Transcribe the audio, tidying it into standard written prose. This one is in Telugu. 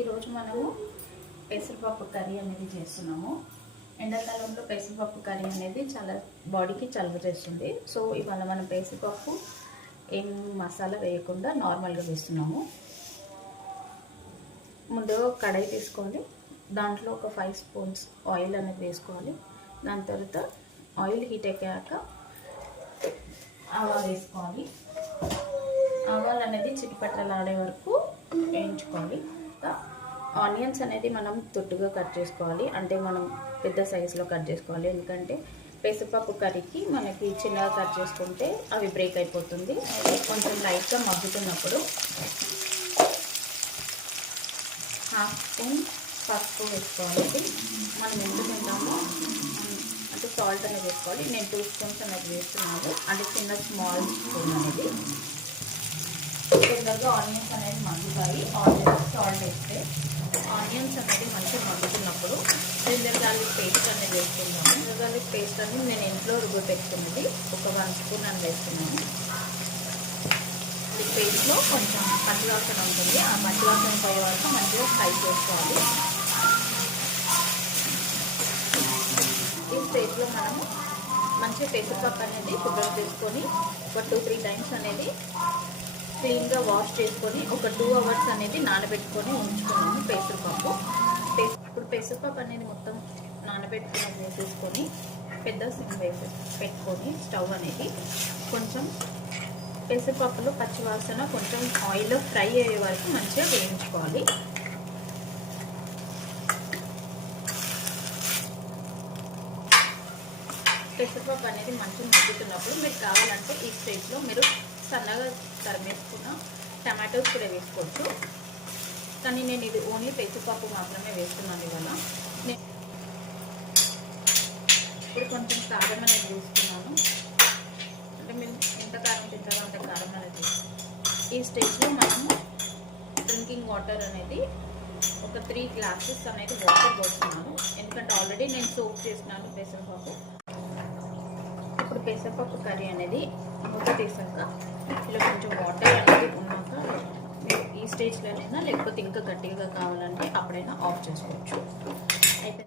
ఈరోజు మనము పెసరపప్పు కర్రీ అనేది చేస్తున్నాము. ఎండాకాలంలో పెసరపప్పు కర్రీ అనేది చాలా బాడీకి చలువ చేస్తుంది. సో ఇవాళ మనం పెసరపప్పు ఏం మసాలా వేయకుండా నార్మల్గా వేస్తున్నాము. ముందు కడాయి తీసుకోవాలి, దాంట్లో ఒక 5 స్పూన్స్ ఆయిల్ అనేది వేసుకోవాలి. దాని తర్వాత ఆయిల్ హీట్ ఎక్కాక ఆవాలు వేసుకోవాలి. ఆవాలు అనేది చిటిపట్టలాడే వరకు వేయించుకోవాలి. ఆనియన్స్ అనేది మనం తొట్టుగా కట్ చేసుకోవాలి, అంటే మనం పెద్ద సైజులో కట్ చేసుకోవాలి. ఎందుకంటే పెసరపప్పు కర్రీకి మనకి చిన్నగా కట్ చేసుకుంటే అవి బ్రేక్ అయిపోతుంది. కొంచెం లైట్గా మగ్గుతున్నప్పుడు 1/2 స్పూన్ పసుపు వేసుకోవాలి. మనం ఎందుకు తింటామో అంటే సాల్ట్ అనేది వేసుకోవాలి. నేను 2 స్పూన్స్ అనేది వేస్తున్నాను, అంటే చిన్న స్మాల్ స్పూన్ అనేది. తొందరగా ఆనియన్స్ అనేది మగ్గుతాయి. సాల్ట్ వేస్తే ఆనియన్స్ అనేది మంచిగా మగ్గుతున్నప్పుడు జింజర్ గార్లిక్ పేస్ట్ అనేది వేసుకుందాము. జింజర్ గార్లిక్ పేస్ట్ అనేది నేను ఇంట్లో రుబ్బు పెట్టుకున్నది ఒక 1 స్పూన్ అని వేస్తున్నాను. ఈ పేస్ట్లో కొంచెం పచ్చివాసన ఉంటుంది, ఆ పచ్చివాసన పోయే వరకు మంచిగా ఫ్రై చేసుకోవాలి. ఈ స్టేజ్లో మనము మంచిగా పెసరపప్పు అనేది శుభ్రం చేసుకొని ఒక 2-3 టైమ్స్ అనేది క్లీన్గా వాష్ చేసుకొని ఒక 2 అవర్స్ అనేది నానబెట్టుకొని ఉంచుకున్నాము పెసరపప్పు. ఇప్పుడు పెసరపప్పు అనేది మొత్తం నానబెట్టుకుని వేసేసుకొని పెద్ద సిమ్ పెట్టుకొని స్టవ్ అనేది కొంచెం పెసరపప్పులో పచ్చివాసన కొంచెం ఆయిల్లో ఫ్రై అయ్యే వరకు మంచిగా వేయించుకోవాలి. పెసరపప్పు అనేది మంచిగా మగ్గుతున్నప్పుడు మీరు కావాలంటే ఈ స్టేజ్లో మీరు సన్నగా తరిమేసుకున్న టమాటోస్ కూడా వేసుకోవచ్చు. కానీ నేను ఇది ఓన్లీ పెసరపప్పు మాత్రమే వేస్తున్నాను ఇవాళ. ఇప్పుడు కొంచెం కారం అనేది వేసుకున్నాను, అంటే మీరు ఎంత కారం తింటారో అంత కారం అనేది. ఈ స్టేజ్లో మనము డ్రింకింగ్ వాటర్ అనేది ఒక 3 గ్లాసెస్ అనేది వాటర్ పోస్తున్నాను, ఎందుకంటే ఆల్రెడీ నేను సోక్ చేసినాను పెసరపప్పు. ఇప్పుడు పెసరపప్పు కర్రీ అనేది మూత తీసాక ఇలా కొంచెం వాటర్ అనేది ఉన్నాక ఈ స్టేజ్లోనైనా, లేకపోతే ఇంకా గట్టిగా కావాలంటే అప్పుడైనా ఆఫ్ చేసుకోవచ్చు. అయితే